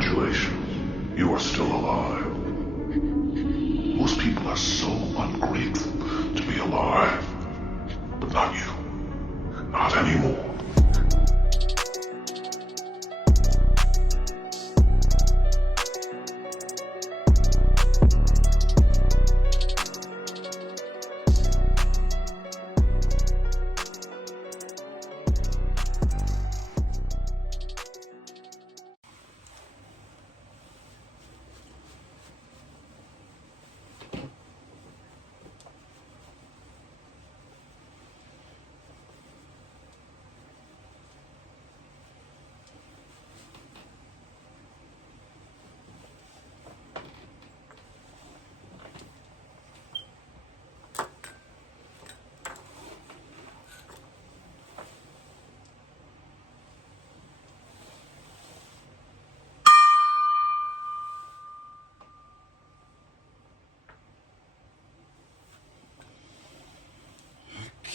Congratulations, you are still alive. Most people are so ungrateful to be alive, but not you. Not anymore.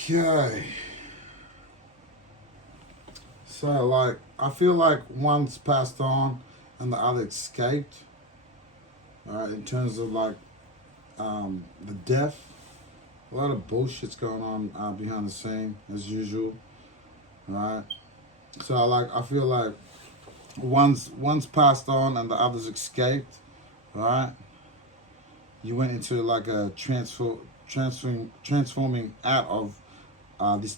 Okay. So, like, I feel like one's passed on and the other escaped. Alright, in terms of, like, the death. A lot of bullshit's going on behind the scene, as usual. Alright. So, I feel like one's passed on and the other's escaped. Alright. You went into, like, a transforming out of this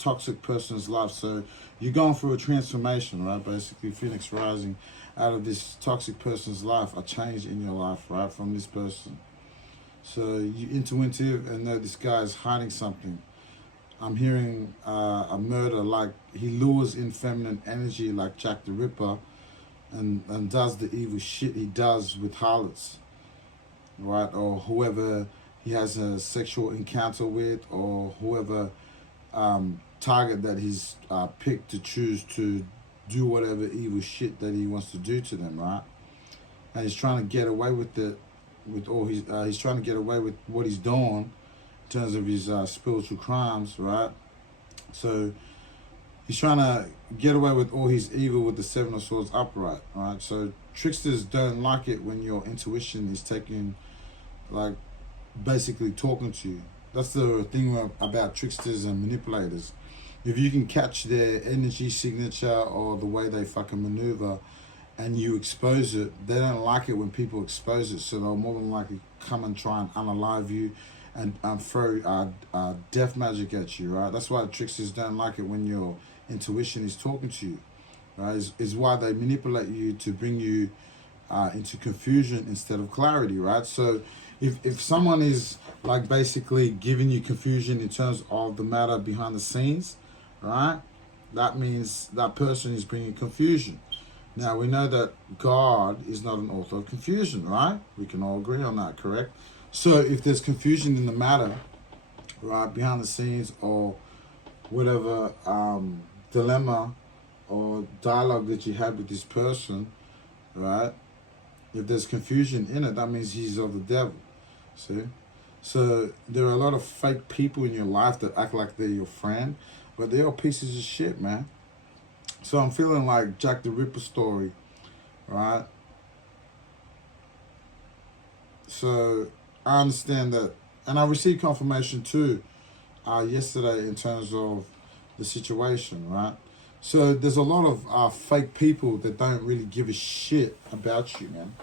toxic person's life. So you're going through a transformation, right? Basically, Phoenix rising out of this toxic person's life, a change in your life, right, from this person. So you're intuitive and know this guy is hiding something. I'm hearing a murder, like he lures in feminine energy like Jack the Ripper and does the evil shit he does with harlots, right? Or whoever he has a sexual encounter with, or whoever target that he's picked to choose to do whatever evil shit that he wants to do to them, right? And he's trying to get away with it, with all his, he's trying to get away with what he's doing in terms of his spiritual crimes, right? So he's trying to get away with all his evil with the Seven of Swords upright, right? So tricksters don't like it when your intuition is taking, like, basically talking to you. That's the thing about tricksters and manipulators. If you can catch their energy signature or the way they fucking maneuver and you expose it, they don't like it when people expose it, so they'll more than likely come and try and unalive you and throw death magic at you, right? That's why tricksters don't like it when your intuition is talking to you, right? Is why they manipulate you to bring you into confusion instead of clarity, right? So if someone is, like, basically giving you confusion in terms of the matter behind the scenes, right, that means that person is bringing confusion. Now, we know that God is not an author of confusion, right? We can all agree on that, correct? So if there's confusion in the matter, right, behind the scenes, or whatever dilemma or dialogue that you had with this person, right, if there's confusion in it, that means he's of the devil. See? So there are a lot of fake people in your life that act like they're your friend, but they're all pieces of shit, man. So I'm feeling like Jack the Ripper story, right? So I understand that, and I received confirmation too yesterday in terms of the situation, right? So there's a lot of fake people that don't really give a shit about you, man,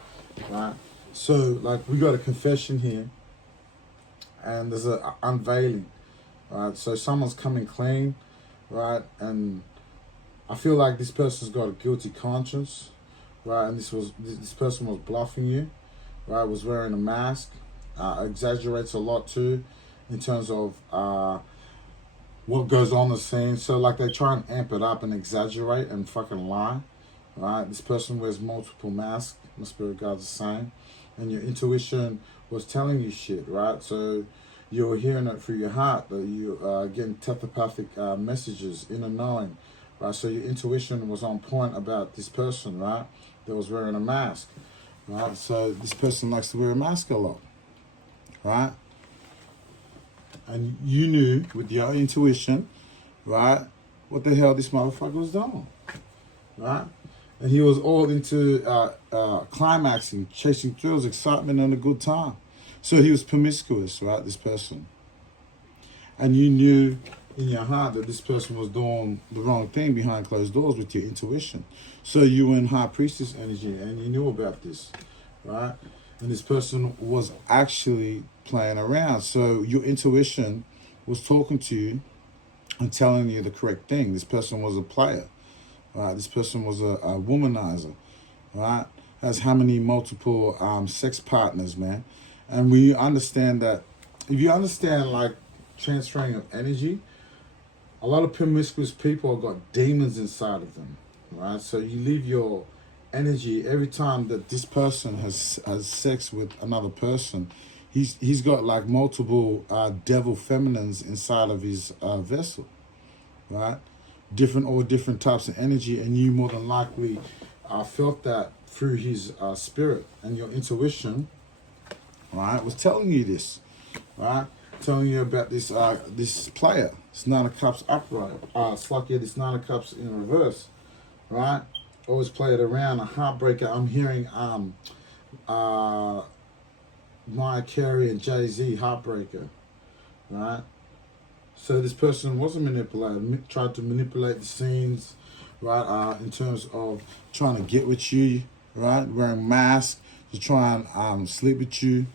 right? So, like, we got a confession here, and there's a unveiling, right? So someone's coming clean, right? And I feel like this person's got a guilty conscience, right? And this person was bluffing you, right? Was wearing a mask, exaggerates a lot too, in terms of what goes on the scene. So, like, they try and amp it up and exaggerate and fucking lie, right? This person wears multiple masks. My spirit guides the same. And your intuition was telling you shit, right? So you were hearing it through your heart, that you getting telepathic messages, inner knowing, right? So your intuition was on point about this person, right, that was wearing a mask, right? So this person likes to wear a mask a lot, right? And you knew with your intuition, right, what the hell this motherfucker was doing, right? And he was all into climaxing, chasing thrills, excitement, and a good time. So he was promiscuous, right, this person. And you knew in your heart that this person was doing the wrong thing behind closed doors with your intuition. So you were in high priestess energy and you knew about this, right? And this person was actually playing around. So your intuition was talking to you and telling you the correct thing. This person was a player, right? This person was a womanizer, right? Has how many multiple sex partners, man? And we understand that, if you understand like transferring of energy, a lot of promiscuous people have got demons inside of them, right? So you leave your energy every time that this person has sex with another person. He's got like multiple devil feminines inside of his vessel, right? Different types of energy, and you more than likely felt that through his spirit, and your intuition, right, was telling you this, right? Telling you about this this player. It's Nine of Cups upright. It's like this Nine of Cups in reverse, right? Always play it around. A heartbreaker. I'm hearing Mariah Carey and Jay-Z, Heartbreaker, right? So this person was a manipulator, tried to manipulate the scenes, right? In terms of trying to get with you, right? Wearing masks to try and sleep with you,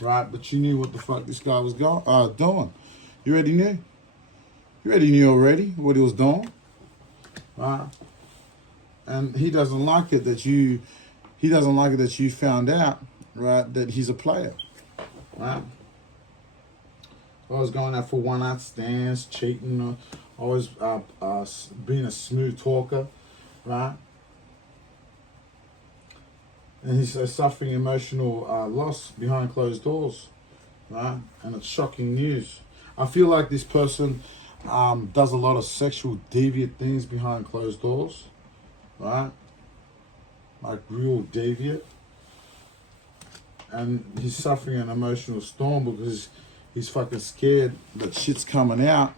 right? But you knew what the fuck this guy was doing. You already knew. You already knew already what he was doing, right? And he doesn't like it that you. He doesn't like it that you found out, right? That he's a player, right? Always going out for one-night stands, cheating, always being a smooth talker, right? And he's suffering emotional loss behind closed doors, right? And it's shocking news. I feel like this person does a lot of sexual deviant things behind closed doors, right? Like real deviant. And he's suffering an emotional storm because he's fucking scared that shit's coming out,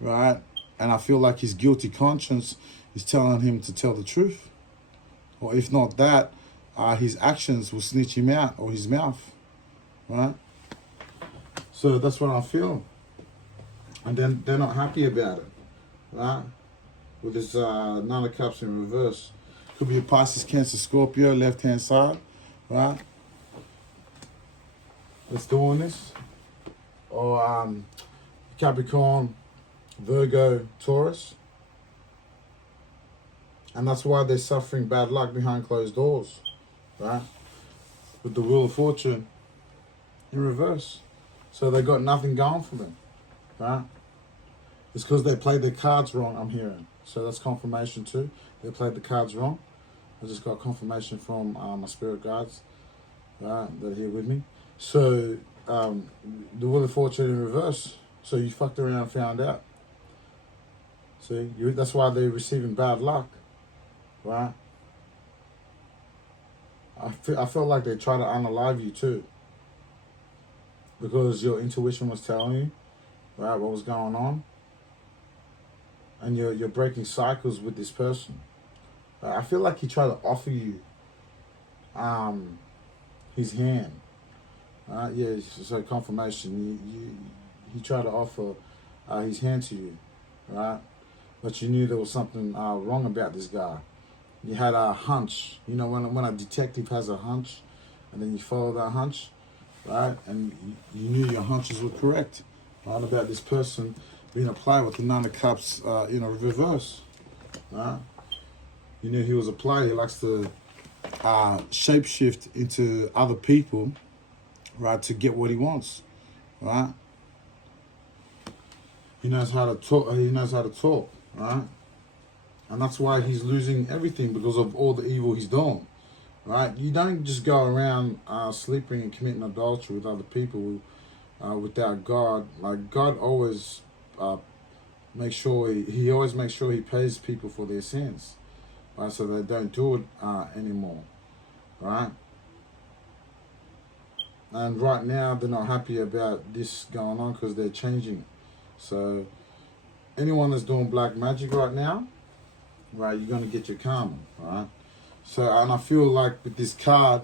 right? And I feel like his guilty conscience is telling him to tell the truth. Or if not that, his actions will snitch him out, or his mouth, right? So that's what I feel. And then they're not happy about it, right? With this Nine of Cups in reverse. Could be a Pisces, Cancer, Scorpio, left-hand side, right? That's doing this. Or Capricorn, Virgo, Taurus. And that's why they're suffering bad luck behind closed doors, right? With the Wheel of Fortune in reverse. So they got nothing going for them, right? It's because they played their cards wrong, I'm hearing. So that's confirmation too. They played the cards wrong. I just got confirmation from my spirit guides, right, that are here with me. So the Wheel of Fortune in reverse. So you fucked around and found out. See, that's why they're receiving bad luck, right? I felt like they tried to unalive you too, because your intuition was telling you, right, what was going on, and you're breaking cycles with this person. I feel like he tried to offer you his hand. Yeah, so confirmation. He tried to offer his hand to you, right? But you knew there was something wrong about this guy. You had a hunch. You know, when a detective has a hunch, and then you follow that hunch, right? And you knew your hunches were correct, right? About this person being a player with the Nine of Cups, reverse, right? You knew he was a player. He likes to shapeshift into other people, right, to get what he wants, right? He knows how to talk. He knows how to talk, right? And that's why he's losing everything, because of all the evil he's doing, right? You don't just go around sleeping and committing adultery with other people without God. Like, God always makes sure he always makes sure he pays people for their sins, right? So they don't do it anymore, right? And right now they're not happy about this going on because they're changing. So anyone that's doing black magic right now, right, you're going to get your karma, right? So, and I feel like with this card,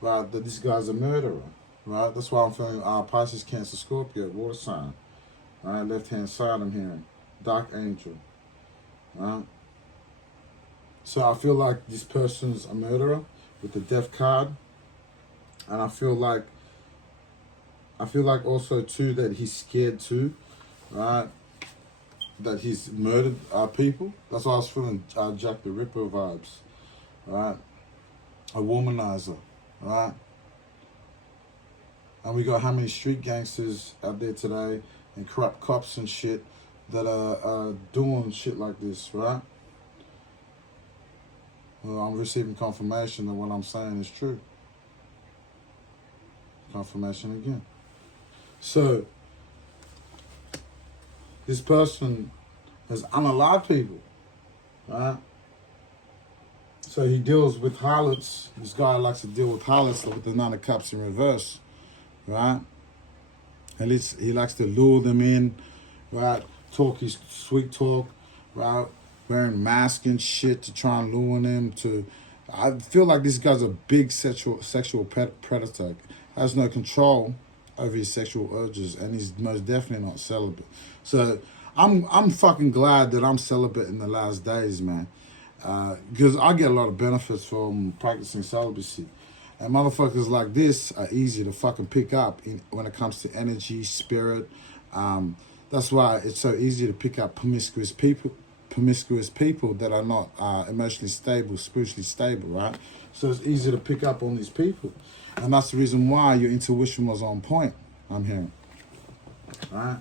right, that this guy's a murderer, right? That's why I'm feeling Pisces, Cancer, Scorpio, water sign, right? Left-hand side I'm hearing, dark angel, right? So I feel like this person's a murderer with the death card, and I feel like also too that he's scared too, right? That he's murdered people. That's why I was feeling Jack the Ripper vibes, right? A womanizer, right? And we got how many street gangsters out there today and corrupt cops and shit that are doing shit like this, right? Well, I'm receiving confirmation that what I'm saying is true. Confirmation again. So, this person has unalived people, right? So he deals with harlots. This guy likes to deal with harlots with the Nine of Cups in reverse, right? At least he likes to lure them in, right? Talk his sweet talk, right? Wearing masks and shit to try and lure them to. I feel like this guy's a big sexual predator. Has no control over his sexual urges, and he's most definitely not celibate. So I'm fucking glad that I'm celibate in the last days, man, because I get a lot of benefits from practicing celibacy. And motherfuckers like this are easy to fucking pick up when it comes to energy, spirit. That's why it's so easy to pick up promiscuous people that are not emotionally stable, spiritually stable, right? So it's easy to pick up on these people. And that's the reason why your intuition was on point, I'm hearing. Right?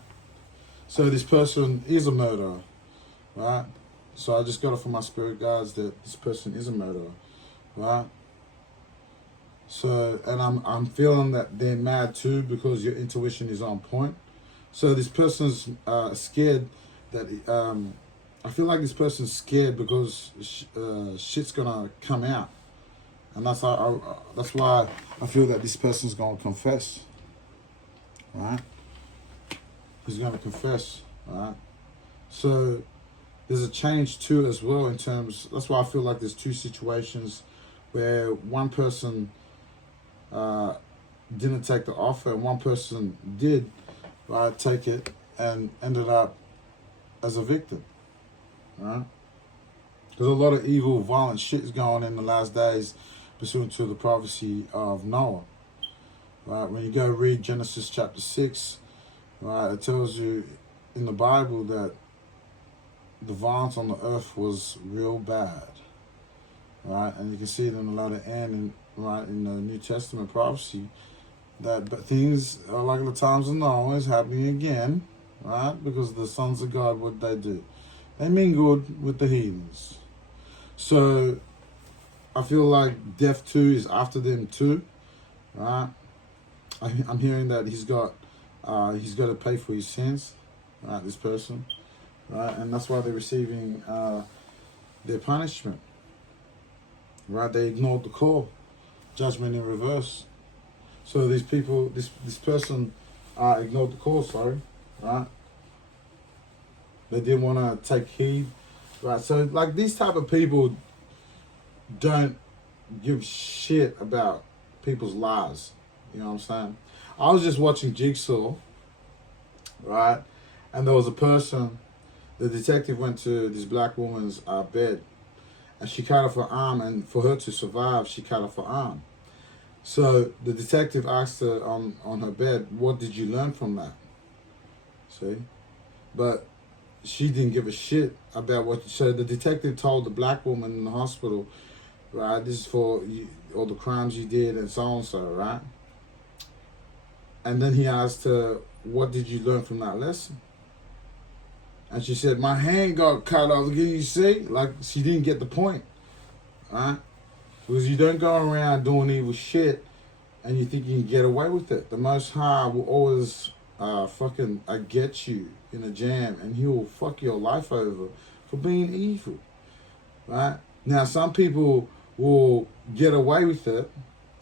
So this person is a murderer, right? So I just got it from my spirit guides that this person is a murderer, right? So, and I'm feeling that they're mad too because your intuition is on point. So this person's scared that, I feel like this person's scared because shit's gonna come out. And that's why I feel that this person's gonna confess, right? He's gonna confess, right? So there's a change too as well in terms. That's why I feel like there's two situations where one person didn't take the offer and one person did, right, take it and ended up as a victim, right? There's a lot of evil, violent shit is going on in the last days pursuant to the prophecy of Noah. Right? When you go read Genesis chapter 6, right, it tells you in the Bible that the violence on the earth was real bad. Right? And you can see it in the letter N in the New Testament prophecy that things are like the times of Noah is happening again, right? Because the sons of God, what they do? They mingled with the heathens. So I feel like death too is after them too, right? I'm hearing that he's got to pay for his sins, right? This person, right? And that's why they're receiving their punishment, right? They ignored the call, judgment in reverse. So these people, this person, ignored the call. Sorry, right? They didn't want to take heed, right? So like these type of people don't give shit about people's lives. You know what I'm saying? I was just watching Jigsaw, right? And there was a person, the detective went to this black woman's bed and she cut off her arm, and for her to survive, she cut off her arm. So the detective asked her on her bed, what did you learn from that? See? But she didn't give a shit about what. So the detective told the black woman in the hospital, right, this is for you, all the crimes you did and so on, so, right? And then he asked her, what did you learn from that lesson? And she said, my hand got cut off. Again, you see? Like, she didn't get the point, right? Because you don't go around doing evil shit and you think you can get away with it. The Most High will always fucking get you in a jam, and he will fuck your life over for being evil, right? Now, some people will get away with it,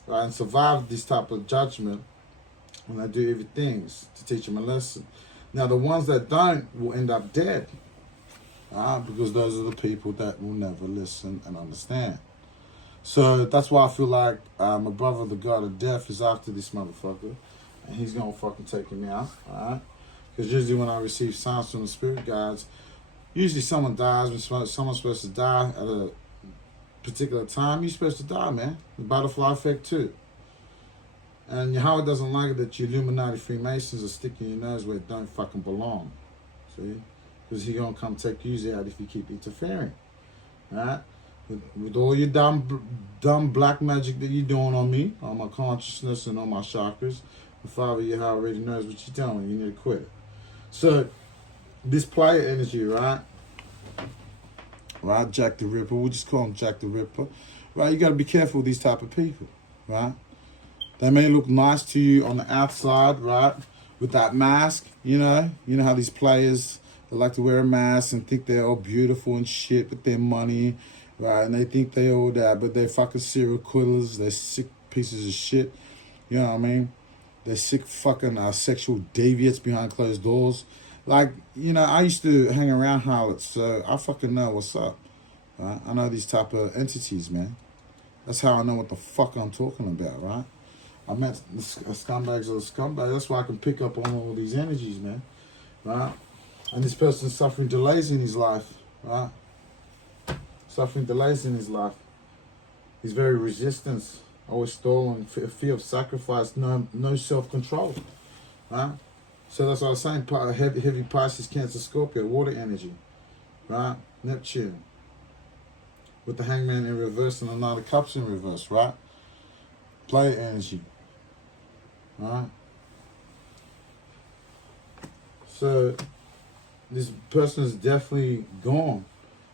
right, and survive this type of judgment when they do evil things to teach them a lesson. Now, the ones that don't will end up dead, because those are the people that will never listen and understand. So that's why I feel like my brother, the god of death, is after this motherfucker, and he's gonna fucking take him out, alright? Because usually when I receive signs from the spirit guides, usually someone dies when someone's supposed to die at a particular time. You're supposed to die, man. The butterfly effect too. And Yahweh doesn't like it that you Illuminati Freemasons are sticking your nose where it don't fucking belong. See? Because he gonna come take you out if you keep interfering. Alright? With all your dumb black magic that you're doing on me, on my consciousness and on my chakras, the Father Yahweh already knows what you're doing. You need to quit it. So, this player energy, right? Right, Jack the Ripper. We just call him Jack the Ripper. Right, you got to be careful with these type of people, right? They may look nice to you on the outside, right? With that mask, you know how these players, they like to wear a mask and think they're all beautiful and shit with their money, right? And they think they all that, but they're fucking serial killers. They're sick pieces of shit. You know what I mean? They're sick fucking sexual deviants behind closed doors. Like, I used to hang around harlots, so I fucking know what's up. Right? I know these type of entities, man. That's how I know what the fuck I'm talking about, right? I met the scumbags of the scumbags. That's why I can pick up on all these energies, man. Right? And this person's suffering delays in his life, right? Suffering delays in his life. He's very resistant, always stolen, fear of sacrifice, no self-control, right? So that's what I was saying, heavy Pisces, Cancer, Scorpio, water energy, right? Neptune, with the Hangman in reverse and the Knight of Cups in reverse, right? Player energy, right? So this person is definitely gone,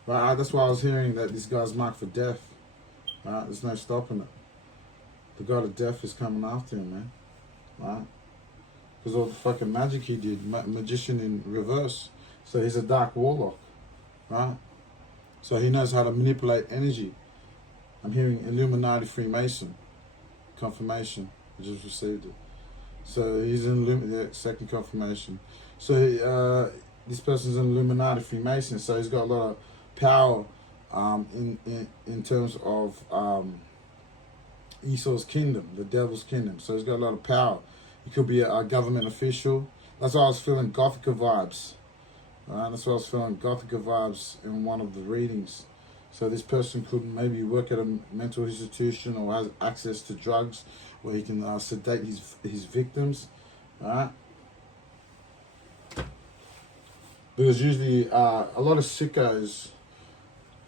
right? That's why I was hearing that this guy's marked for death, right? There's no stopping it. The god of death is coming after him, man, right? Because all the fucking magic he did, magician in reverse. So he's a dark warlock, right? So he knows how to manipulate energy. I'm hearing Illuminati Freemason. Confirmation. I just received it. So he's in second confirmation. So this person's an Illuminati Freemason. So he's got a lot of power in terms of Esau's kingdom, the devil's kingdom. So he's got a lot of power. He could be a government official. That's why I was feeling Gothica vibes. That's why I was feeling Gothica vibes in one of the readings. So this person could maybe work at a mental institution or has access to drugs where he can sedate his victims. Right? Because usually a lot of sickos,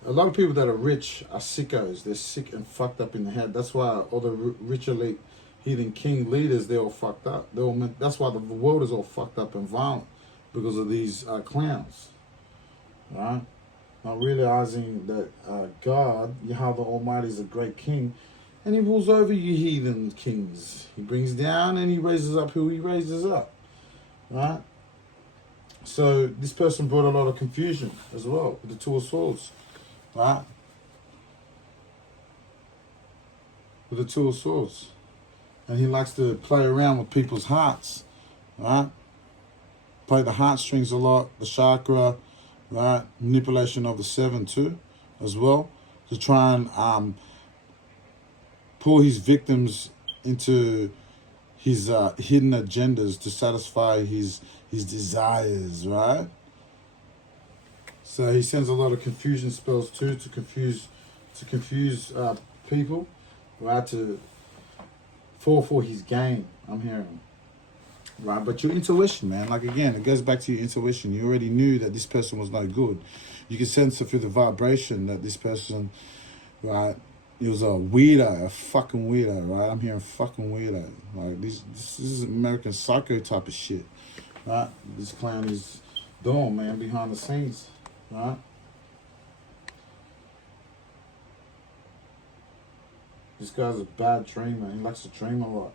a lot of people that are rich are sickos. They're sick and fucked up in the head. That's why all the rich elite heathen king leaders, they're all fucked up. That's why the world is all fucked up and violent, because of these clowns, right? Not realizing that God, Yahweh the Almighty, is a great king, and he rules over you heathen kings. He brings down and he raises up who he raises up, right? So this person brought a lot of confusion as well with the Two of Swords, right? With the Two of Swords. And he likes to play around with people's hearts, right? Play the heartstrings a lot, the chakra, right? Manipulation of the seven too, as well, to try and pull his victims into his hidden agendas to satisfy his desires, right? So he sends a lot of confusion spells too to confuse people, right? To fall for his game, I'm hearing. Right, but your intuition, man, like again, it goes back to your intuition. You already knew that this person was no good. You can sense it through the vibration that this person, right, he was a weirdo, a fucking weirdo, right? I'm hearing fucking weirdo. Like this is American Psycho type of shit, right? This clown is doing, man, behind the scenes, right? This guy's a bad dreamer. He likes to dream a lot,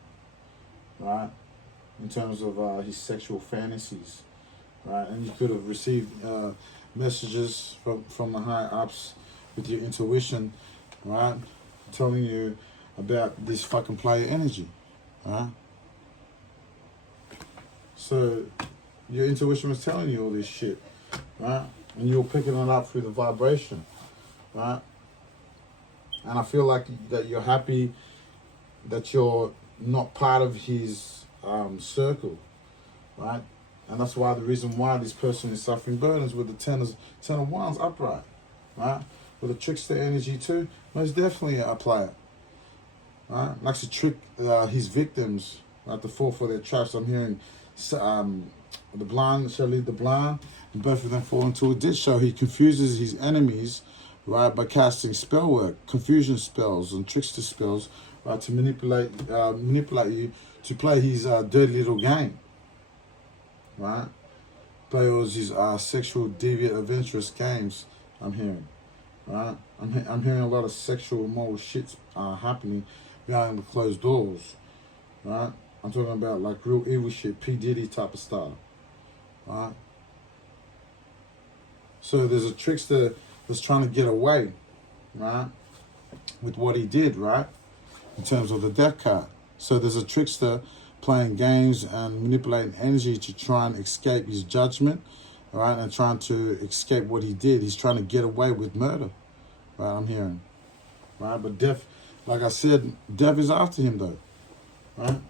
right? In terms of his sexual fantasies, right? And you could have received messages from the high ups with your intuition, right? Telling you about this fucking player energy, right? So your intuition was telling you all this shit, right? and you're picking it up through the vibration, right? And I feel like that you're happy that you're not part of his circle, right? And that's why the reason why this person is suffering burdens with the ten of wands upright, right? With the trickster energy too, most definitely a player, right? Likes to trick his victims, right, to fall for their traps. I'm hearing the blind shall lead the blind, and both of them fall into a ditch. So he confuses his enemies, right, by casting spell work, confusion spells and trickster spells, right, to manipulate you to play his dirty little game, right? Play all his sexual, deviant, adventurous games. I'm hearing, right? I'm hearing a lot of sexual, immoral shit happening behind the closed doors, right? I'm talking about like real evil shit, P. Diddy type of style, right? So there's a trickster that's trying to get away, right, with what he did, right, in terms of the death card. So there's a trickster playing games and manipulating energy to try and escape his judgment, right, and trying to escape what he did. He's trying to get away with murder, right, I'm hearing, right? But death, like I said, death is after him though, right?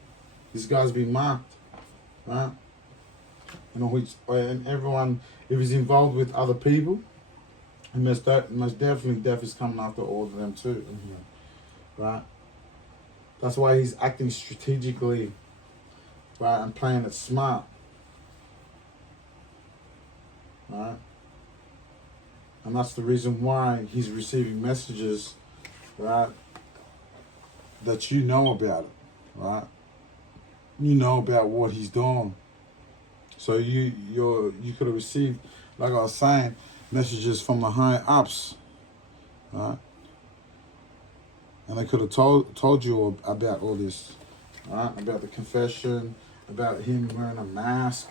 This guy's been marked, right? You know, and everyone, if he's involved with other people, and most definitely death is coming after all of them too, right? That's why he's acting strategically, right, and playing it smart, right? And that's the reason why he's receiving messages, right, that you know about it, right? You know about what he's doing. So you could have received, like I was saying, messages from the high ups, right? And they could have told you about all this, right? About the confession, about him wearing a mask,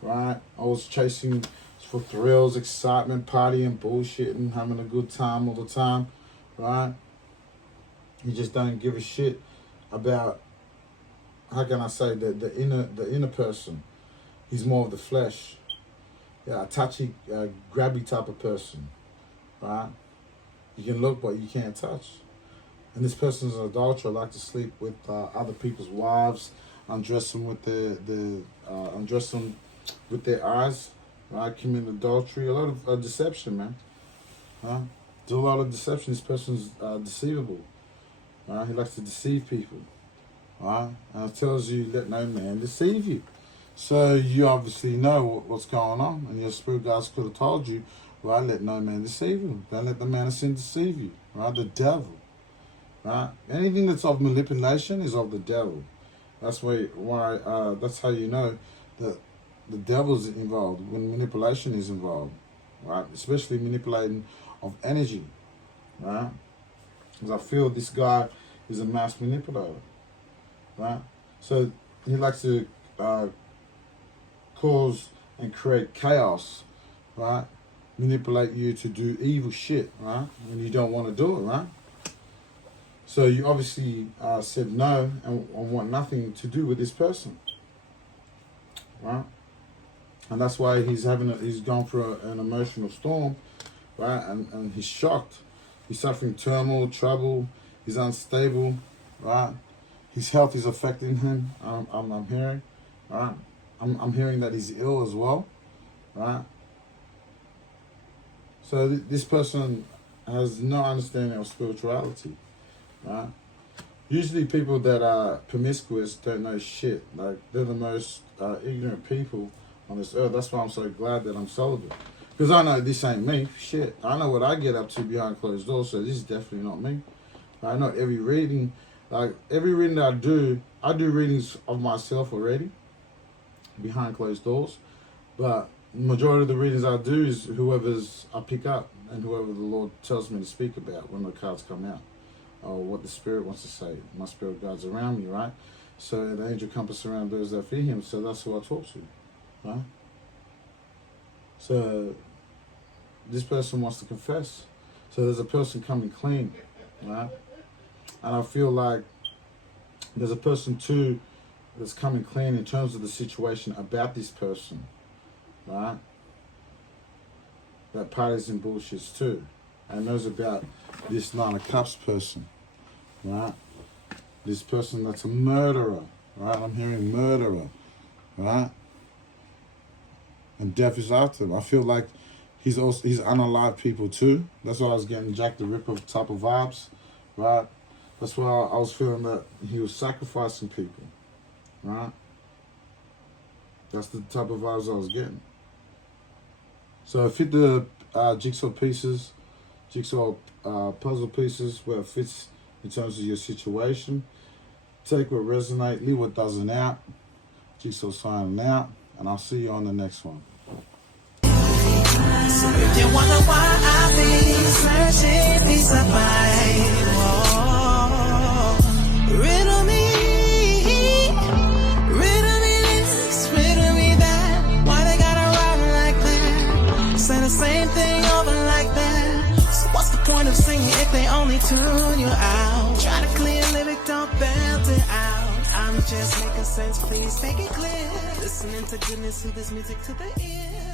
right? I was chasing for thrills, excitement, partying, bullshitting, having a good time all the time, right? You just don't give a shit about, how can I say, the inner person. He's more of the flesh. Yeah, a touchy, grabby type of person, right? You can look, but you can't touch. And this person's an adulterer, like to sleep with other people's wives, undress them with their eyes, right? Commit adultery, a lot of deception, man. Huh? Do a lot of deception. This person's deceivable. Right? He likes to deceive people. Right? And it tells you, let no man deceive you. So you obviously know what's going on, and your spirit guides could have told you, right? Let no man deceive you. Don't let the man of sin deceive you. Right? The devil. Right? Anything that's of manipulation is of the devil. That's why that's how you know that the devil's involved when manipulation is involved, right? Especially manipulating of energy, right? Because I feel this guy is a mass manipulator, right? So he likes to cause and create chaos, right? Manipulate you to do evil shit, right? When you don't want to do it, right? So you obviously said no and want nothing to do with this person, right? And that's why he's gone through an emotional storm, right? And he's shocked. He's suffering turmoil, trouble. He's unstable, right? His health is affecting him. I'm hearing, right? I'm hearing that he's ill as well, right? So this person has no understanding of spirituality, right? Usually people that are promiscuous don't know shit. Like, they're the most ignorant people on this earth. That's why I'm so glad that I'm celibate. Because I know this ain't me. Shit. I know what I get up to behind closed doors, so this is definitely not me. I know every reading that I do readings of myself already behind closed doors. But majority of the readings I do is whoever's I pick up and whoever the Lord tells me to speak about when the cards come out. Or what the Spirit wants to say. My spirit guides around me, right? So the angel compass around those that fear him, so that's who I talk to, right? So this person wants to confess. So there's a person coming clean, right? And I feel like there's a person too that's coming clean in terms of the situation about this person, right? that parties and bullshits too, and knows about this 9 of Cups person, right? This person that's a murderer, right? I'm hearing murderer, right? And death is after him. I feel like he's unalive people too. That's why I was getting Jack the Ripper type of vibes, right? That's why I was feeling that he was sacrificing people, right? That's the type of vibes I was getting. So fit the jigsaw pieces, puzzle pieces where it fits in terms of your situation. Take what resonates, leave what doesn't out. Jigsaw signing out, and I'll see you on the next one. So if you wonder why I be searching peace of mind, riddle me this, riddle me that. Why they gotta run like that? Say the same thing over like that. So what's the point of singing if they only tune you out? Try to clear lyric, don't belt it out. I'm just making sense, please make it clear. Listening to goodness, to this music to the ear.